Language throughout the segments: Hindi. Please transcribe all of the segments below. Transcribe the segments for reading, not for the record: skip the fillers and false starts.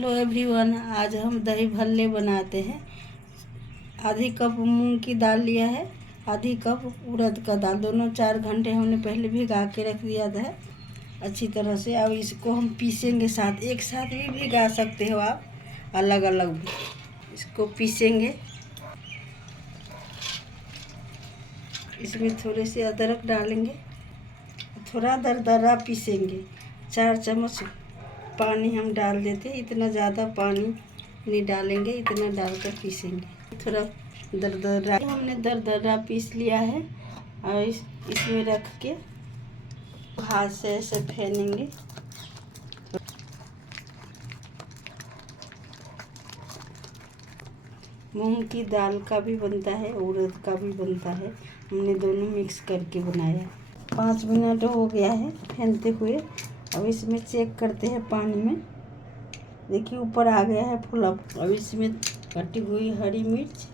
हेलो एवरीवन, आज हम दही भल्ले बनाते हैं। आधी कप मूंग की दाल लिया है, आधी कप उड़द का दाल, दोनों 4 घंटे हमने पहले भिगा के रख दिया था अच्छी तरह से। अब इसको हम पीसेंगे साथ, एक साथ भी भिगा सकते हो आप, अलग अलग भी। इसको पीसेंगे। इसमें थोड़े से अदरक डालेंगे, थोड़ा दरदरा पीसेंगे। 4 चम्मच पानी हम डाल देते, इतना ज़्यादा पानी नहीं डालेंगे, इतना डालकर पीसेंगे। थोड़ा दरदरा हमने दरदरा पीस लिया है और इसमें रख के हाथ से ऐसे फेनेंगे। मूंग की दाल का भी बनता है, उड़द का भी बनता है, हमने दोनों मिक्स करके बनाया। 5 मिनट हो गया है फेनते हुए। अब इसमें चेक करते हैं पानी में, देखिए ऊपर आ गया है फुला। अब इसमें कटी हुई हरी मिर्च,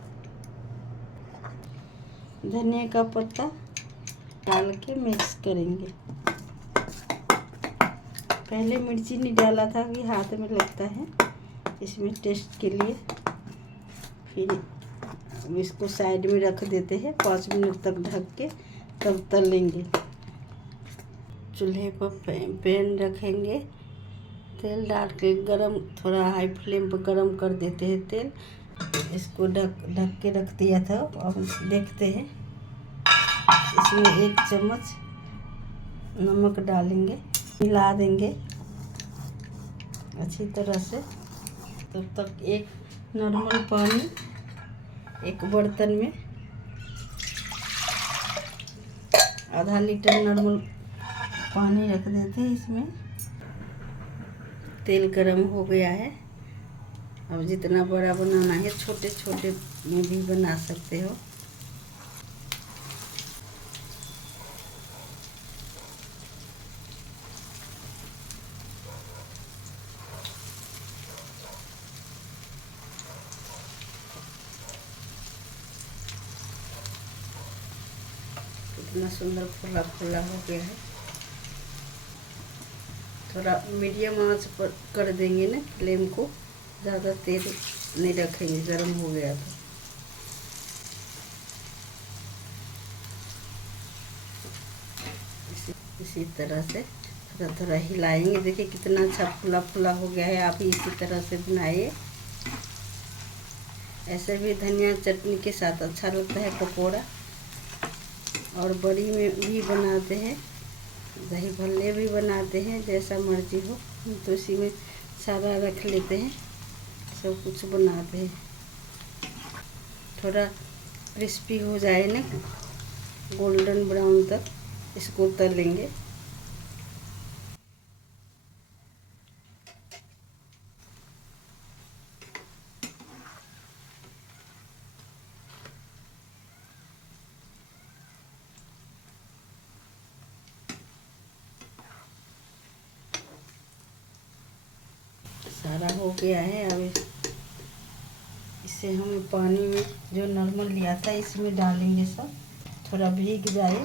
धनिया का पत्ता डाल के मिक्स करेंगे। पहले मिर्ची नहीं डाला था कि हाथ में लगता है, इसमें टेस्ट के लिए। फिर इसको साइड में रख देते हैं 5 मिनट तक ढक के, तब तलेंगे। चूल्हे पर पैन रखेंगे, तेल डाल के गरम, थोड़ा हाई फ्लेम पर गरम कर देते हैं तेल। इसको ढक के रख दिया था। अब देखते हैं, इसमें 1 चम्मच नमक डालेंगे, मिला देंगे अच्छी तरह से। तब तक एक नॉर्मल पानी एक बर्तन में, आधा लीटर नॉर्मल पानी रख देते हैं इसमें। तेल गरम हो गया है। अब जितना बड़ा बनाना है, छोटे छोटे में भी बना सकते हो। कितना सुंदर फुला फुला हो गया है। थोड़ा मीडियम आंच पर कर देंगे ना फ्लेम को, ज़्यादा तेल नहीं रखेंगे, गर्म हो गया तो। इसी तरह से थोड़ा थोड़ा हिलाएंगे। देखिए कितना अच्छा फुला फुला हो गया है। आप इसी तरह से बनाइए। ऐसे भी धनिया चटनी के साथ अच्छा लगता है पकौड़ा। और बड़ी में भी बनाते हैं, दही भल्ले भी बनाते हैं, जैसा मर्जी हो। तो इसी में सारा रख लेते हैं, सब कुछ बनाते हैं। थोड़ा क्रिस्पी हो जाए ना, गोल्डन ब्राउन तक इसको तलेंगे। सारा हो गया है। अब इसे हम पानी में जो नॉर्मल लिया था इसमें डालेंगे सब। थोड़ा भीग जाए,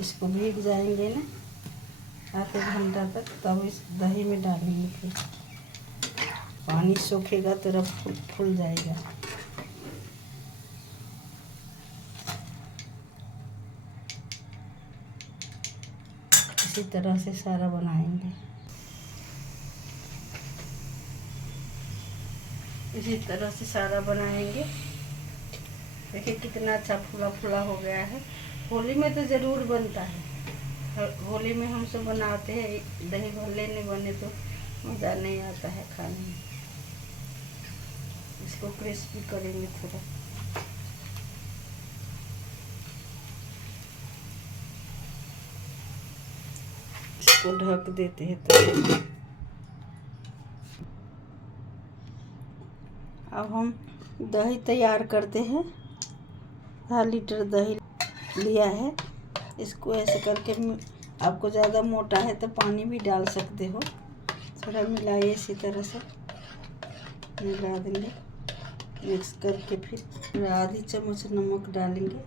इसको भीग जाएंगे ना आधे घंटा तक, तब इस दही में डालेंगे। फिर पानी सूखेगा तो फूल जाएगा। इसी तरह से सारा बनाएंगे। इसी तरह से सारा बनाएंगे। देखिए कितना अच्छा फूला फूला हो गया है। होली में तो ज़रूर बनता है, होली में हम सब बनाते हैं। दही भल्ले नहीं बने तो मज़ा नहीं आता है खाने में। इसको क्रिस्पी करेंगे थोड़ा। इसको ढक देते हैं तो। अब हम दही तैयार करते हैं। आधा लीटर दही लिया है। इसको ऐसे करके, आपको ज़्यादा मोटा है तो पानी भी डाल सकते हो। थोड़ा मिलाइए, इसी तरह से मिला देंगे मिक्स करके। फिर आधी चम्मच नमक डालेंगे,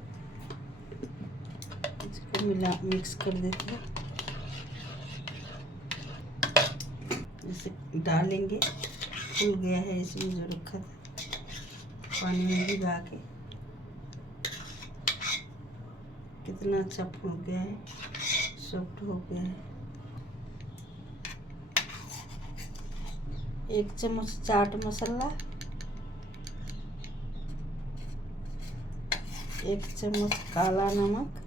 इसको मिक्स कर देते हैं। इसे डालेंगे फूल गया है इसमें जो रखा था पानी में भिगा के। कितना अच्छा फूल गया है, सॉफ्ट हो गया है। 1 चम्मच चाट मसाला, 1 चम्मच काला नमक,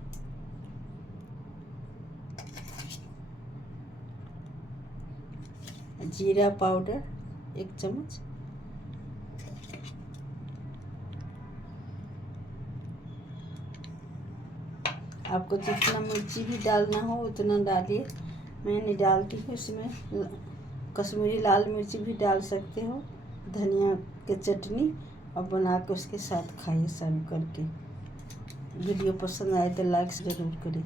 जीरा पाउडर 1 चम्मच, आपको जितना मिर्ची भी डालना हो उतना डालिए। मैं नहीं डालती हूँ इसमें, कश्मीरी लाल मिर्ची भी डाल सकते हो। धनिया की चटनी और बना के उसके साथ खाइए सर्व करके। वीडियो पसंद आए तो लाइक ज़रूर करें।